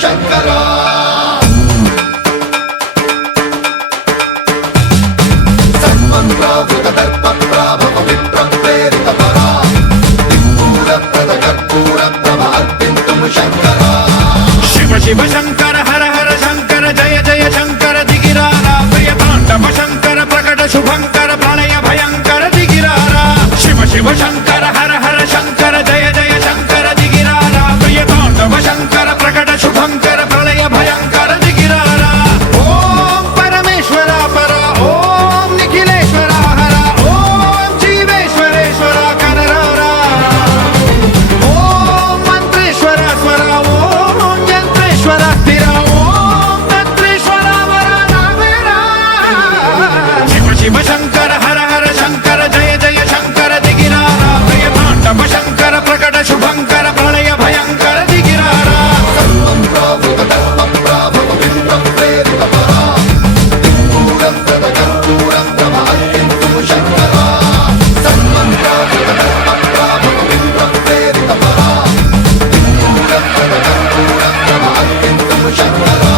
శంకరా సన్మన్రావృత దర్ప ప్రాభవ విప్ర ప్రేరిత పరా దిక్పూర ప్రద కర్పూర ప్రభ అర్పింతుము శంకరా శివ శివ శంకర హర హర శంకర జయ జయ శంకర దిగిరారా ప్రియ తాండవ శంకర ప్రకట శుభంకర ప్రళయ భయంకర దిగిరారా శివ శివ శంకర హర హర శంకర జయ జయ శంకర దిగిరారా ప్రియ తాండవ శంకర ప్రకట శుభంకర ప్రళయ భయంకర దిగిరారా ఓం పరమేశ్వర పర ఓం నిఖిలేశ్వర హర ఓం జీవేశ్వరేశ్వర కరరారా ఓం మంత్రేశ్వర స్వర ఓం యంత్రేశ్వర స్థిర ఓం తంత్రేశ్వర వర నావేరా శివ శివ శంకర హర హర శంకర జయ జయ శంకర దిగిరారా ప్రియ తాండవ శంకర ప్రకట శుభంకర ప్రళయ భయంకర దిగిరారా సన్మన్రావృత దర్ప ప్రాభవ విప్ర ప్రేరిత పరా దిక్పూర ప్రద కర్పూర ప్రభ అర్పింతుము శంకరా సన్మన్రావృత దర్ప ప్రాభవ విప్ర ప్రేరిత పరా దిక్పూర ప్రద కర్పూర ప్రభ అర్పింతుము శంకరా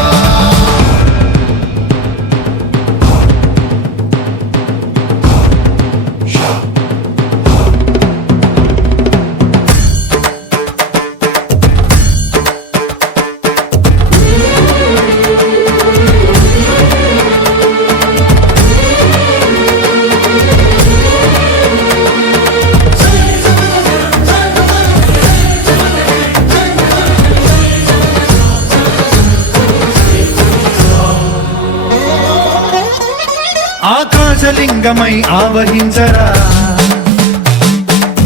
ఆకాశలింగమై ఆవహించరా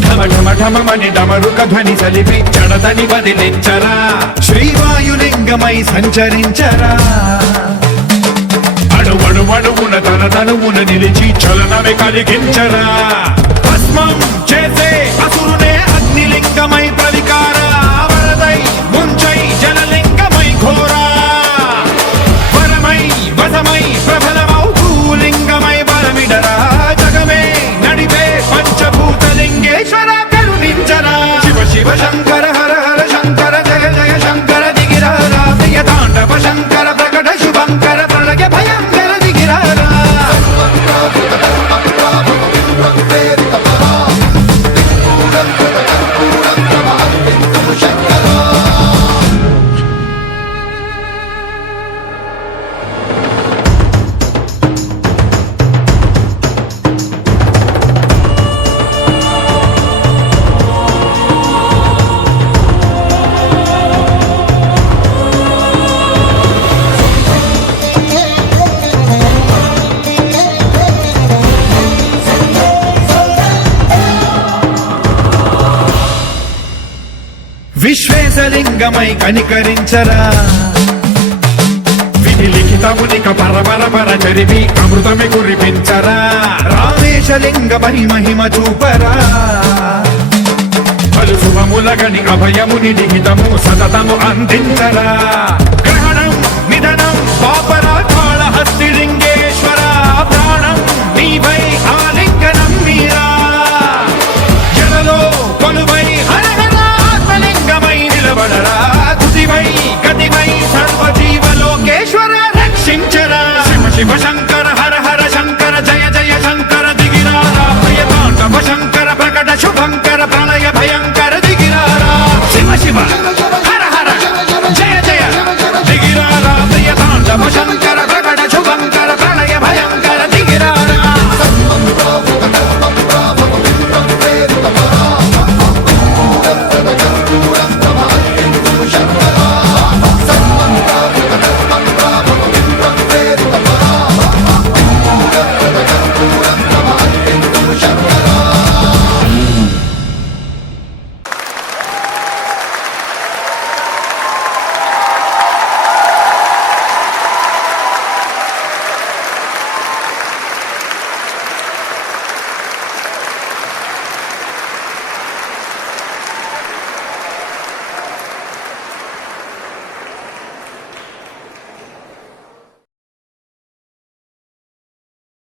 ఢమ ఢమ ఢమమని డమరుక ధ్వని సలిపి జడదని వదిలించరా శ్రీవాయులింగమై సంచరించరా అణువణువున తన తనువున నిలిచి చలనమే కలిగించరా భస్మం చేసే అసురునే అగ్నిలింగమై ప్రవికారా వరదై ముంచై జలలింగమై ఘోరా వరమై వసమై ప్రబలమౌ భూలింగమై బలమిడరా జగమే నడిపే పంచభూతలింగేశ్వర కరుణించరా శివ శివ శంకర హర హర శంకర జయ జయ శంకర దిగిరారా ప్రియ తాండవ శంకర ప్రకట శుభంకర ప్రళయ భయంకర దిగిరారా సన్మన్రావృత దర్ప ప్రాభవ విప్ర ప్రేరిత పరా దిక్పూర ప్రద కర్పూర ప్రభ అర్పింతుము శంకరా విశ్వేశలింగమై కనికరించరా విధి లిఖితమునిక పరపర చరివి అమృతమి కురిపించరా రామేశలింగమై మహిమ చూపరా పలు శుభములగని అభయముని లిఖితము సతతము అందించరా గ్రహణం నిధనం పాపరా కాళహస్తి